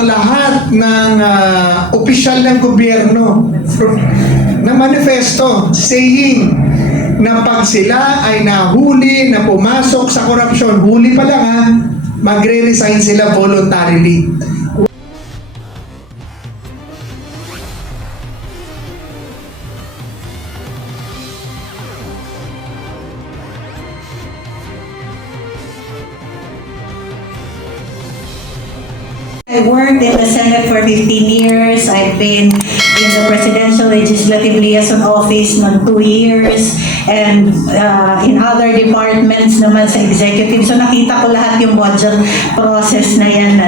ang lahat ng opisyal ng gobyerno na manifesto saying na pag sila ay nahuli na pumasok sa korupsyon, huli pa lang magre-resign sila voluntarily. I worked in the Senate for 15 years. I've been in the Presidential Legislative Liaison Office ng 2 years and in other departments naman sa executive. So nakita ko lahat yung budget process na yan.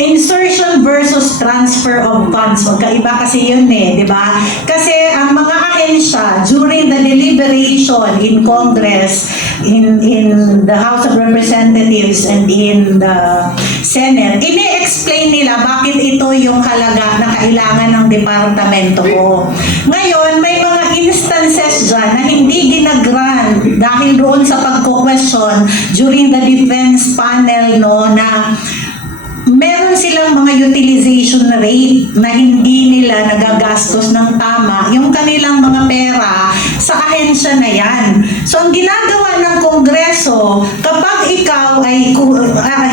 Insertion versus transfer of funds. Magkaiba kasi yun di ba? Kasi ang mga ahensya during the deliberation in Congress, in the House of Representatives and in the Senate, ini-explain nila bakit ito yung halaga na kailangan ng departamento ko. Ngayon, may mga instances dyan na hindi ginagrant dahil doon sa pagko-question during the defense panel na meron silang mga utilization rate na hindi nila nagagastos ng tama yung kanilang mga pera sa ahensya na yan. So, ang ginagawa ng Kongreso, kapag ikaw ay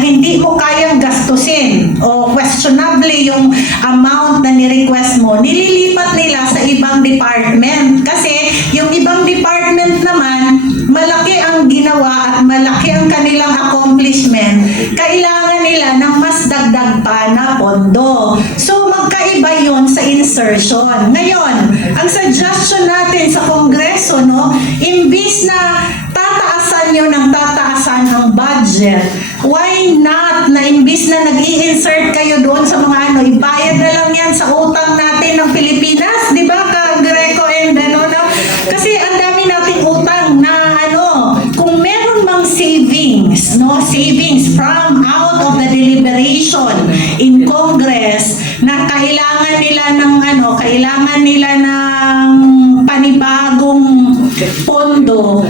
hindi mo kayang gastusin o questionable yung amount na ni-request mo, nililipat nila sa ibang department. Kasi yung ibang department naman, malaki ang ginawa at malaki ang kanilang accomplishment. Kailangan nila ng mas dagdag pa na pondo. So, magkaiba yon sa insertion. Ngayon, ang suggestion natin sa Kongreso, imbis na tataasan nyo ng tataasan ang budget, why not na imbis na nag-i-insert kayo doon sa mga ibayad na lang yan sa utang natin ng Pilipinas, di ba, Greco and kasi ang dami nating utang na kung meron mang savings, savings from out of the deliberation in Congress na kailangan nila ng panibagong pondo,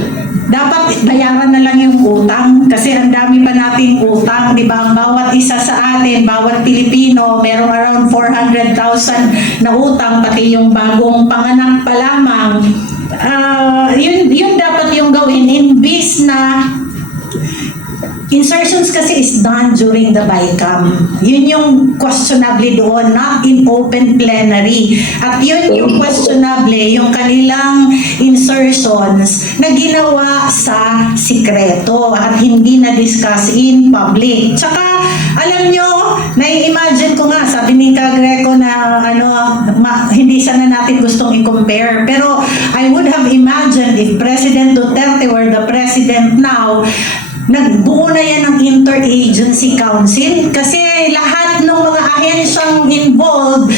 dapat bayaran na lang yung utang kasi ang dami pa nating utang, di ba? Ang bawat isa sa atin, bawat Pilipino, merong around 400,000 na utang, pati yung bagong panganak pa lamang. Yun dapat yung gawin, imbis na insertions kasi is done during the BICAM. Yun yung questionable doon, not in open plenary. At yun yung questionable, yung kanilang insertions na ginawa sa sikreto at hindi na-discuss in public. Tsaka, alam nyo, nai-imagine ko nga, sabi ni Greco na hindi sana natin gustong i-compare. Pero I would have imagined if President Duterte were the president now, nagbuo na yan ng Interagency Council kasi lahat ng mga ahensyang involved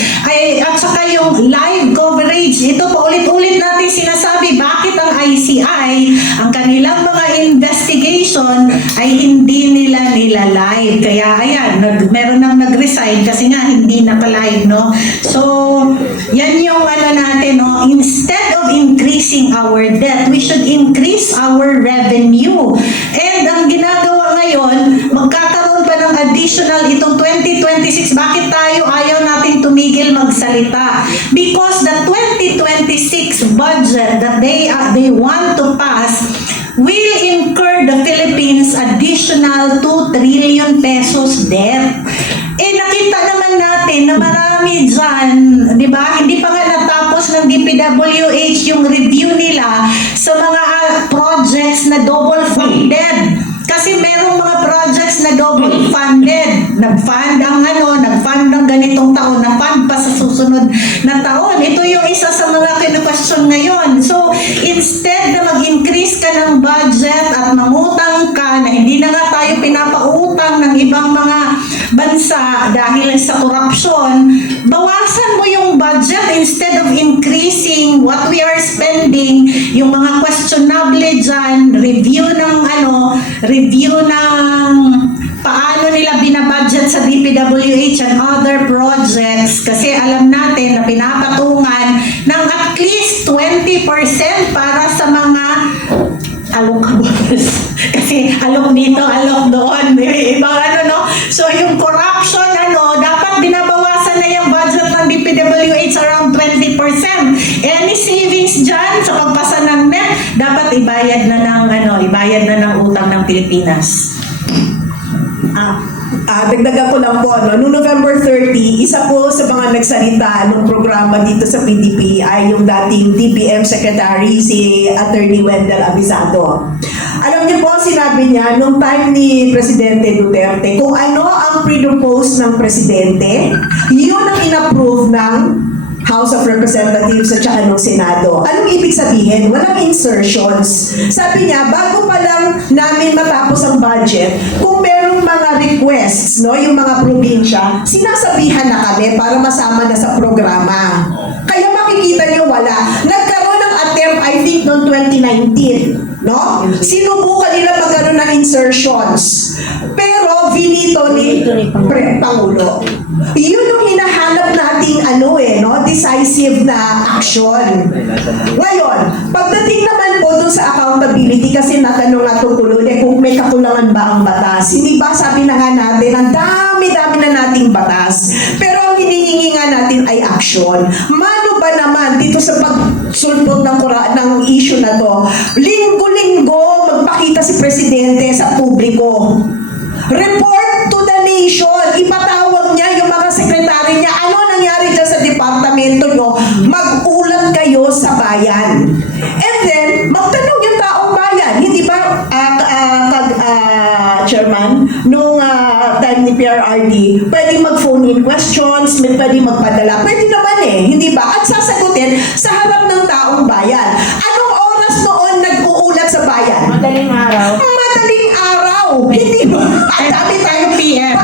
at saka yung live coverage, ito paulit-ulit natin sinasabi bakit ang ICI, ang kanilang mga investigation ay hindi nila live. Kaya ayan, meron nang nag-resign kasi nga hindi naka-live, So, yan yung natin, instead of increasing our debt, we should increase our revenue. And ang ginagawa ngayon, magkakaroon pa ng additional itong 2026. Bakit tayo ayaw nating tumigil magsalita? Because the 2026 budget that they want to pass will incur the Philippines additional 2 trillion pesos debt. Nakita naman natin na marami dyan, di ba? Hindi pa nga natapos ng DPWH yung review nila sa mga projects na double funded. Kasi merong mga projects na double funded. Nag-fund ng ganitong taon, na-fund pa sa susunod na taon. Ito yung isa sa mga kinu-question ngayon. So, instead na mag-increase ka ng budget at mangutang ka na hindi na nga tayo pinapautang ng ibang mga bansa dahil sa korupsyon, bawasan mo yung budget instead of increasing what we are spending, yung mga questionable dyan, review ng paano nila binabudget sa DPWH and other projects kasi alam natin na pinapatungan ng at least 20% para sa mga alok kasi alok dito, alok doon, ibang So yung corruption ibayad na ng utang ng Pilipinas. Dagdagan ko lang po, no? Noong November 30, isa po sa mga nagsalita ng programa dito sa PDP ay yung dating DBM Secretary, si Attorney Wendell Avisado. Alam niyo po, sinabi niya, nung time ni Presidente Duterte, kung ano ang pre-propose ng Presidente, yun ang in-approve ng House of Representatives at saka ng Senado. Anong ibig sabihin? Walang insertions. Sabi niya, bago pa lang namin matapos ang budget, kung merong mga requests, no, yung mga probinsya, sinasabihan na kami para masama na sa programa. Kaya makikita niyo wala. Nagkaroon ng attempt, I think, noong 2019. No? Sinubukan nila magkaroon ng insertions. Pero vinito ni Pangulo. Yun yung hinahanap nating decisive na action. Ngayon, pagdating naman po dun sa accountability, kasi natanong nga tungkol kung may kakulangan ba ang batas. Hindi ba sabi na nga natin, ang dami-dami na nating batas. Pero ang hinihingi nga natin ay action. Mano ba naman dito sa pagsulpot ng issue na to, linggo-linggo magpakita si Presidente sa publiko. Report to the nation. Ipatawag niya yung mga sekretary niya. Ano nangyari dyan sa departamento nyo? Mag-ulat kayo sa bayan. And then, magtanong yung taong bayan. Hindi ba, Chairman, nung time ni PRRD, pwedeng mag-phone in questions, pwedeng magpadala. Pwede naman hindi ba? At sasagutin sa harap ng taong bayan. Anong oras noon nag-uulat sa bayan? Madaling araw. Madaling araw. Hindi ba? Ang dami tayong PM.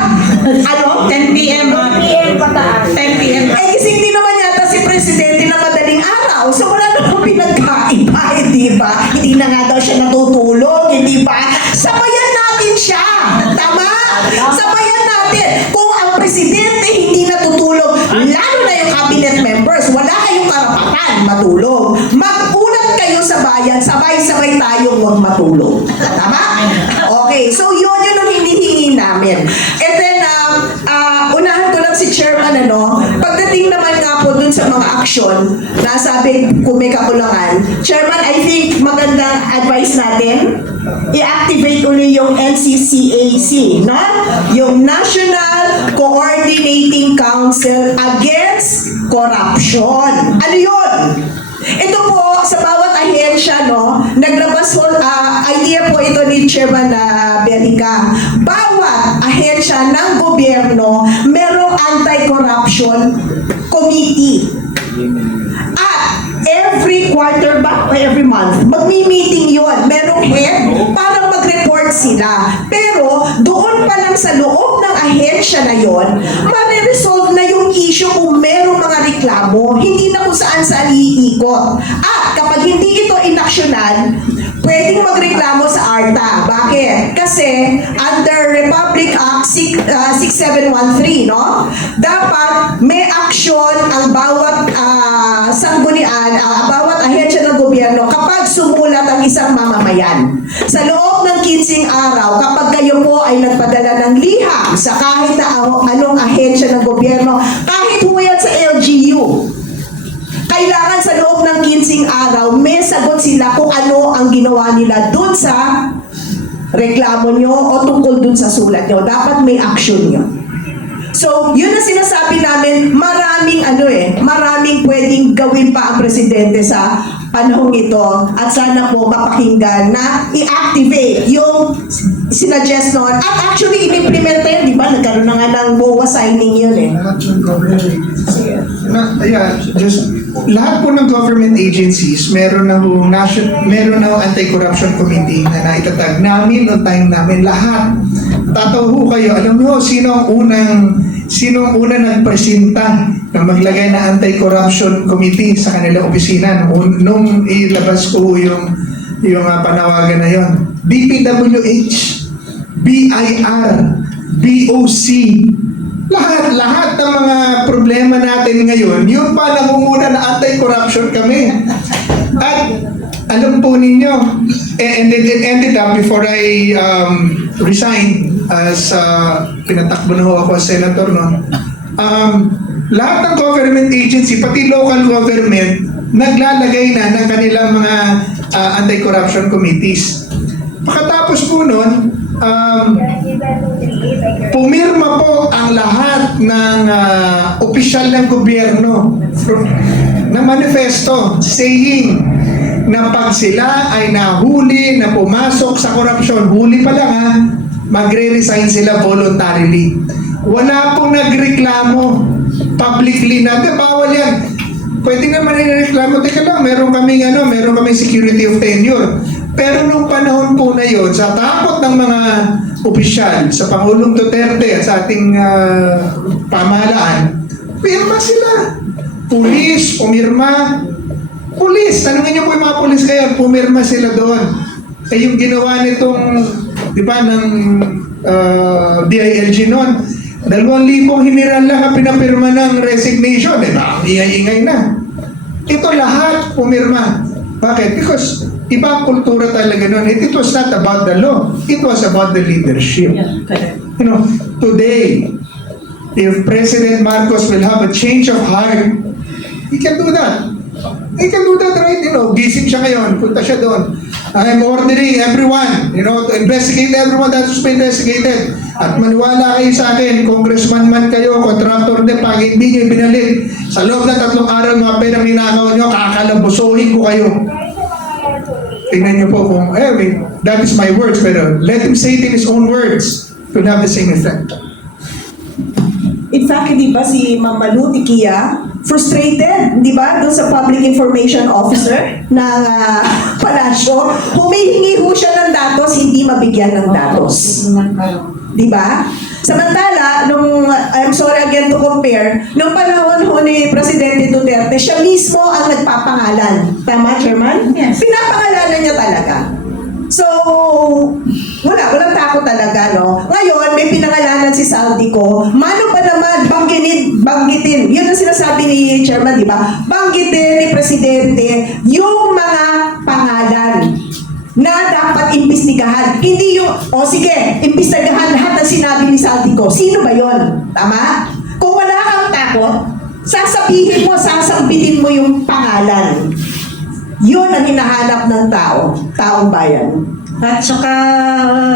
Ano? 10 p.m. PM pataas. 10 p.m. Kasi hindi naman yata si Presidente na madaling araw. So wala namang pinagkaiba, hindi ba? Hindi na nga daw siya natutulog, hindi ba? Sabayan natin siya. Tama? Sabayan natin. Kung ang Presidente hindi natutulog, lalo na yung cabinet members, wala kayong karapatan matulog. Mag-ulat kayo sa bayan, sabay-sabay tayong huwag matulog. Tama? Okay, so yun ang hinihingi namin. And then, unahan ko lang si Chairman, pagdating naman nga po dun sa mga aksyon na sabi kung may kakulangan, Chairman, I think magandang advice natin, i-activate uli yung NCCAC, no? Yung National Coordinating Council Against Corruption. Ano yun? Ito po, sa bawat ahensya, naglabas po, idea po ito ni Chairman Belica. Bawat ahensya ng gobyerno, merong anti-corruption committee. At every quarter ba? O every month, magmi-meeting yon. Merong head para mag-report sila. Pero, doon pa lang sa loob ng ahensya na yon, mariresolve na yung issue kung merong mga reklamo, hindi na kung saan-saan iikot. At kapag hindi ito inaksyonan, pwedeng magreklamo sa ARTA. Bakit? Kasi under Republic Act 6713, dapat may aksyon ang bawat sanggunian, bawat ahensya ng gobyerno kapag sumulat ang isang mamamayan. Sa loob ng 15 araw, kapag kayo po ay nagpadala ng liham sa kahit na anong ahensya ng gobyerno, kahit po yan sa LGU, kailangan sa loob ng 15 araw, may sagot sila kung ano ang ginawa nila dun sa reklamo nyo o tungkol dun sa sulat nyo. Dapat may action nyo. So, yun ang sinasabi namin, maraming pwedeng gawin pa ang Presidente sa panahong ito at sana po mapakinggan na i-activate yung sinuggest noon. At actually, in-implement na yun, di ba? Nagkaroon na nga ng MOA signing yun Lahat po ng government agencies, meron na anti-corruption committee na naitatag namin o time namin. Lahat. Tataw ho kayo. Alam nyo, sino ang unang nagpresenta na maglagay na anti-corruption committee sa kanilang opisina nung ilabas ko yung panawagan na yon? DPWH, BIR, BOC, lahat ng mga problema natin ngayon, yun pa nangunguna na anti-corruption kami. At alam po ninyo, and it ended up before I resigned as pinatakbo na ho ako as senator noon. Lahat ng government agency, pati local government, naglalagay na ng kanilang mga anti-corruption committees. opisyal ng gobyerno na manifesto saying na pag sila ay nahuli na pumasok sa korupsyon, huli pa lang ha, magre-resign sila voluntarily. Wala pong nagreklamo publicly na, bawal yan. Pwede naman nireklamo, teka lang, meron kaming security of tenure. Pero nung panahon po na yon, sa takot ng mga opisyal, sa Pangulong Duterte at sa ating pamahalaan, pirma sila. Pulis, pumirma. Pulis, tanungin niyo po yung mga pulis kaya, pumirma sila doon. Eh yung ginawa nitong, di ba, ng DILG noon, 2,000 hiniral lang ang pinapirma ng resignation. Eh ba, ingay-ingay na. Ito lahat pumirma. Bakit? Because iba ang kultura talaga noon. It was not about the law. It was about the leadership. You know, today, if President Marcos will have a change of heart, he can do that. He can do that, right? You know, gising siya ngayon, punta siya doon. I'm ordering everyone, you know, to investigate everyone that has been investigated. At maniwala kayo sa akin, congressman man kayo, contractor din, pag hindi nyo ibinalik, sa loob ng 3 araw, mga perang ninakaw nyo, kakalabusuhin ko kayo. Tingnan nyo po kung, that is my words, pero let him say it in his own words. It will have the same effect. In fact, di ba si Ma'am Malu Tikia, frustrated, di ba, doon sa Public Information Officer ng palasyo, humihingi ho siya ng datos, hindi mabigyan ng datos. Di ba? Samantala, I'm sorry again to compare, nung panahon ho ni Presidente Duterte, siya mismo ang nagpapangalan. Tama, Chairman? Yes. Pinapangalanan niya talaga. So, walang takot talaga, no? Ngayon, may pinangalanan si Saldico. Mano pa naman, banggitin. Yun ang sinasabi ni Chairman, di ba? Banggitin ni Presidente yung mga pangalan na dapat imbestigahan. Hindi yung, sige, imbestigahan lahat ng sinabi ni Saldico. Sino ba yon? Tama? Kung wala kang takot, sasabihin mo, sasambitin mo yung pangalan. Yun ang hinahanap ng taong bayan. At saka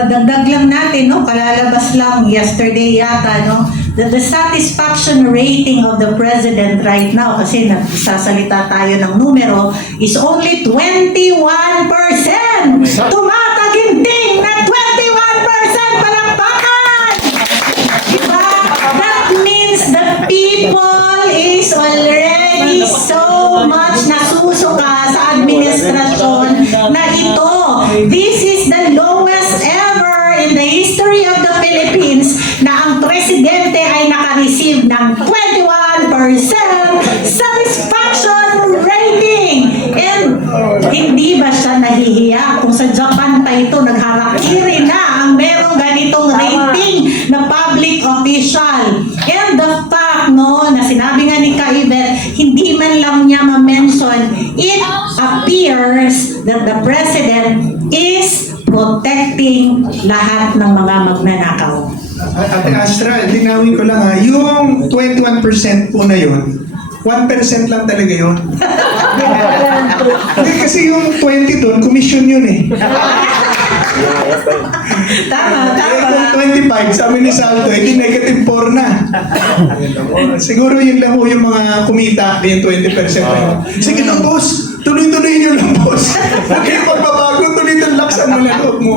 dagdag lang natin, no, kalalabas lang yesterday yata, no, the satisfaction rating of the president right now, kasi nagsasalita tayo ng numero, is only 21%. Tumataginting na 21%, palakpakan! Diba? That means the people is already so much nasusuka sa administrasyon na ito. This is the lowest ever in the history of the Philippines na ang presidente ay naka-receive ng 21% satisfaction rating. And hindi ba siya nahihiya kung sa Japan pa ito nagharakiri na ang merong ganitong rating na public official. And the fact, no, na sinabi nga ni Kaivet, hindi man lang niya ma-mention, it appears that the president is protecting lahat ng mga magnanakaw. Ate Astra, linawin ko lang ha, yung 21% po na yun, 1% lang talaga yun. Hindi, kasi yung 20 doon, commission yun eh. Tama. Kung 25, sabi ni Saldo, hindi negative 4 na. Siguro yun lang po yung mga kumita, yung 20% na yun. Sige lang boss, tuloy-tuloy nyo lang boss. Okay, pagbabago, tuloy-tuloy laksan mo lang loob mo.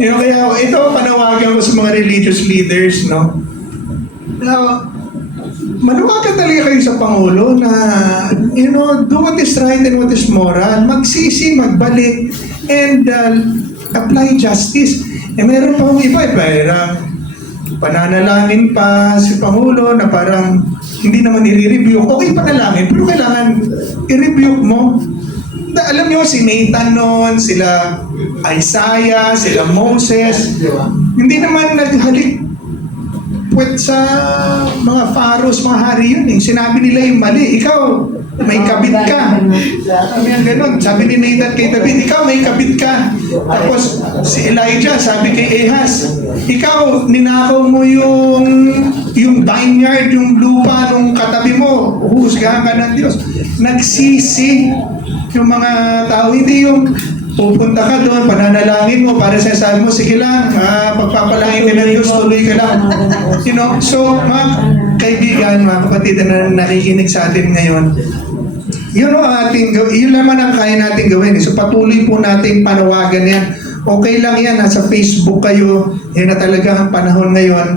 Kaya ito, panawagan ko sa mga religious leaders, no? Now, manuwagan talaga kayo sa Pangulo na, do what is right and what is moral. Magsisi, magbalik, and apply justice. Meron pa akong iba, pananalangin pa si Pangulo na parang hindi naman i-review. Okay, panalangin, pero kailangan i-review mo. Alam niyo, si Nathan noon, sila Isaiah, sila Moses, hindi naman naghalik puwet sa mga pharaohs, mga hari yun eh. Sinabi nila yung mali. Ikaw, may kabit ka. Sabi nga ganun. Sabi ni Nathan kay David, ikaw may kabit ka. Tapos si Elijah, sabi kay Ahaz, ikaw, ninakaw mo yung vineyard, yung lupa nung katabi mo. Uhusgahan ka ng Diyos. Nagsisi yung mga tao. Hindi yung pupunta ka doon, pananalangin mo, para sa sabi mo, sige lang, pagpapalangin ka ng Diyos, tuloy ka lang. You know, so mga kaibigan, mga kapatid na nakikinig sa atin ngayon, yun yun naman ang kaya natin gawin. So patuloy po natin panawagan yan. Okay lang yan, nasa Facebook kayo, yan na talaga ang panahon ngayon.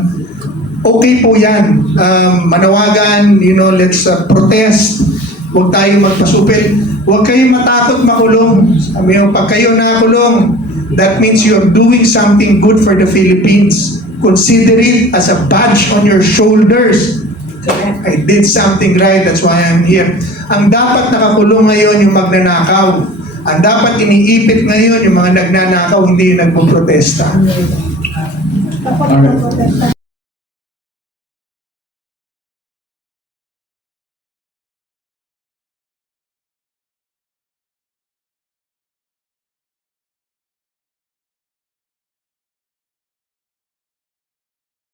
Okay po yan. Manawagan, let's protest. Huwag tayo magpasupil. Huwag kayo matakot makulong. Sabi mo, pag kayo nakulong, that means you are doing something good for the Philippines. Consider it as a badge on your shoulders. I did something right, that's why I'm here. Ang dapat nakakulong ngayon yung magnanakaw. Ang dapat iniipit ngayon yung mga nagnanakaw, hindi yung nagpuprotesta.